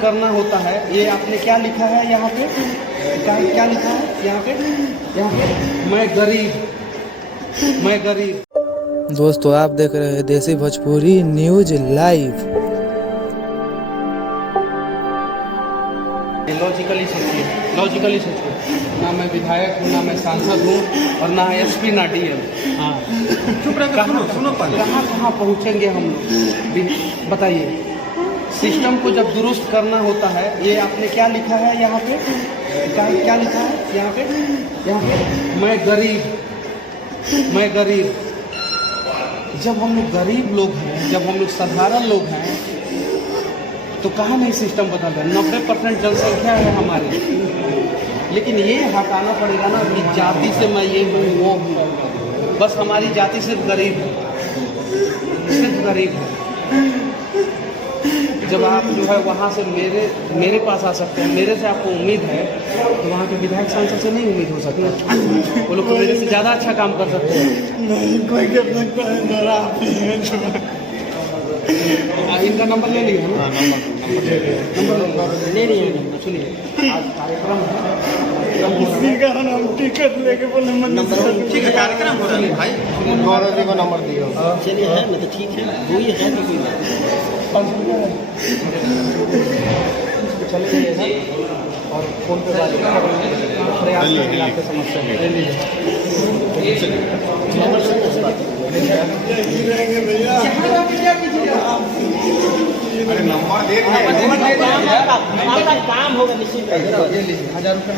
दुरुस्त करना होता है। ये आपने क्या लिखा है यहाँ पे? क्या लिखा है यहाँ पे? मैं गरीब। दोस्तों आप देख रहे हैं देसी भोजपुरी न्यूज लाइव। लॉजिकली सोचिए, ना मैं विधायक हूँ, ना मैं सांसद हूँ, और ना एसपी ना डीएम। हाँ, चुप रह, सुनो कहाँ पहुँचेंगे हम लोग, बताइए। सिस्टम को जब दुरुस्त करना होता है, ये आपने क्या लिखा है यहाँ पे? क्या लिखा है यहाँ पे? मैं गरीब। जब हम लोग गरीब लोग हैं, जब हम लोग साधारण लोग हैं, तो कहाँ नहीं सिस्टम बदल रहा है। 90% जनसंख्या है हमारी, लेकिन ये हटाना पड़ेगा ना कि जाति से मैं ये हूँ वो हूँ। बस हमारी जाति सिर्फ गरीब है। जब आप जो है वहाँ से मेरे पास आ सकते हैं, मेरे से आपको उम्मीद है, तो वहाँ के विधायक सांसद से नहीं उम्मीद हो सकती। वो लोग तो मेरे से ज़्यादा अच्छा काम कर सकते हैं। नहीं कोई कर सकता है, जरा आप ही हैं। इनका नंबर ले लिया ना? नंबर ले लिया। सुनिए, आज कार्यक्रम है, इसी कारण हम टिकट लेके बोले ठीक है, कार्यक्रम हो रहा है भाई। गौरव जी को नंबर दिया। चलिए है ना, तो ठीक है, वही है तो कोई बात चले जाइए और फोन पे बात आपके समस्या ले लीजिए। नंबर दे काम होगा निश्चित। 1000 रुपये।